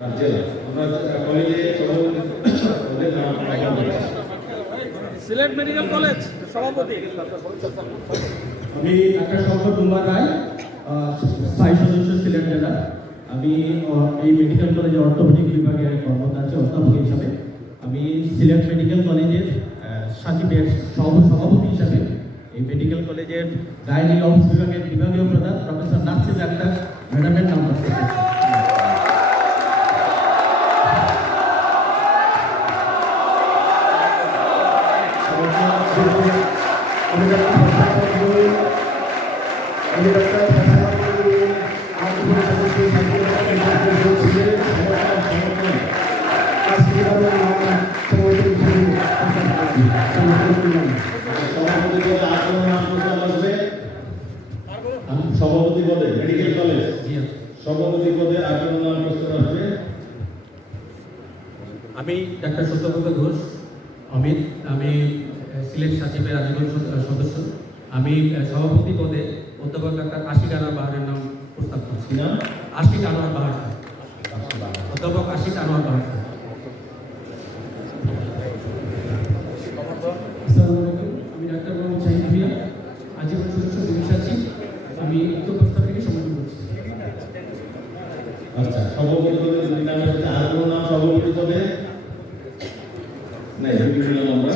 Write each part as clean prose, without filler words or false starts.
জেলা আমরা কলেজে ওদের নাম সিলেট মেডিকেল কলেজ সভাপতি আমি ডাক্তার শঙ্কর কুমার রায়, স্থায়ী সদস্য সিলেট জেলা। আমি এই মেডিকেল কলেজে অর্থোপেডিক বিভাগের কর্মরত আছি অধ্যাপক হিসাবে। আমি সিলেট মেডিকেল কলেজের সাচিবের সভাপতি হিসাবে এই মেডিকেল কলেজের গাইনি অফিস বিভাগের বিভাগীয় প্রধান প্রফেসর নাসির আক্তার ম্যাডামের নাম আছে। সভাপতি পদে মেডিকেল কলেজ সভাপতি পদে আচরণ নাম প্রস্তুত আসবে। আমি ডাক্তার সত্যব্রত ঘোষ অমিত, আমি সিলেট সাচিবের আজীবন সদস্য। আমি সভাপতি পদে অধ্যাপক ডাক্তার আশিক আনোয়ার বাহারের নাম প্রস্তাব করছি। আশিক আনোয়ার বাহার, অধ্যাপক আশিক আনোয়ার বাহার। আমি ডাক্তার মোহাম্মদ শাহিদ ভুঁইয়া, আজীবন সদস্য সিভিল সাচিব। আমি উক্ত প্রস্তাব থেকে সমর্থন করছি। আচ্ছা, সভাপতি পদে দুই নামের সাথে আর কোনো নাম সভাপতি পদে নাই, দুই নাম আমরা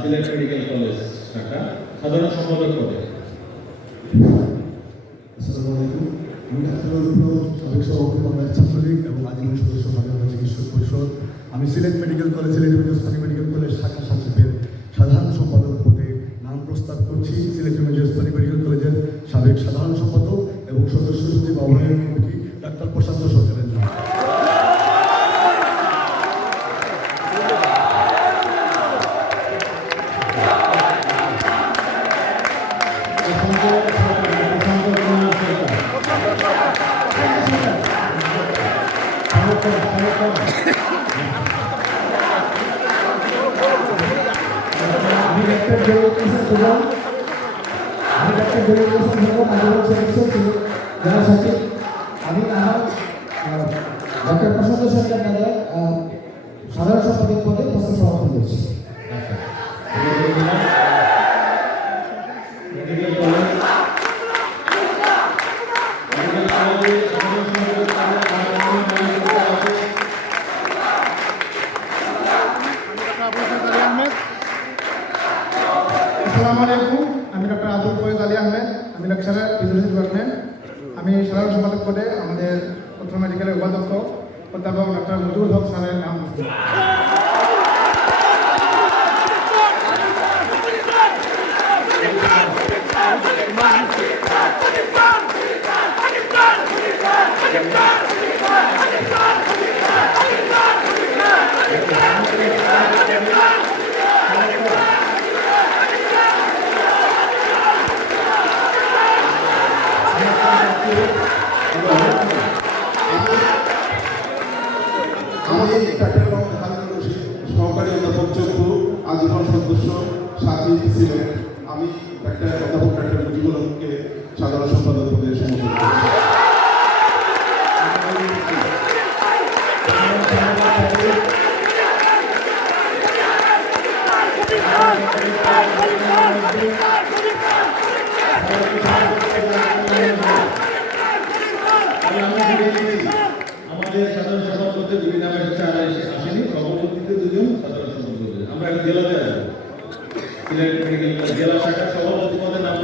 সিলেট মেডিকেল কলেজ শাখা সাধারণ সম্পাদক পদে। আসসালামু আলাইকুম। আমি ডাক্তার সাবেক সভাপতি বাংলাদেশ ছাত্রলীগ এবং আজীবন সদস্য বাংলাদেশ চিকিৎসক পরিষদ। আমি Sylhet medical college, Sylhet Osmani medical college শাখা সচিবের সাধারণ সম্পাদক পদে নাম প্রস্তাব করছি। সিলেট ওসমানী মেডিকেল কলেজের সাবেক সাধারণ সম্পাদক এবং সদস্য সচিব আহ্বায়ক কমিটি ডাক্তার প্রশান্ত সরকারের নাম। আমি ডক্টর প্রশান্ত সরকার দ্বারা সাধারণ সম্পাদক পদে প্রস্তাব সমর্থন করছি। আসসালামু আলাইকুম। আমি ডক্টর আবুল ফয়েজ আলী আহমেদ, আমি লেকচারার ফিজিওলজি ডিপার্টমেন্ট। আমি সাধারণ সম্পাদক পদে আমাদের প্রথম মেডিকেলের উপাধ্যক্ষ অধ্যাপক ডক্টর মজুর হক স্যারের নাম। আমি ডাক্তার সহকারী অধ্যাপক চক্ষু আজীবন সদস্য সাচিব সিলেট। আমি অধ্যাপক ডাক্তার মুজিবুল হককে সাধারণ সম্পাদক পদে সমর্থন করছি। আমাদের সাধারণ সভাপতি দুই নামের হচ্ছে আর আসেনি, সভাপতিতে দুজন সাধারণ সভাপতি। আমরা জেলাতে আসবো, সিলেট মেডিকেল জেলা শাখার সভাপতি পদে নাম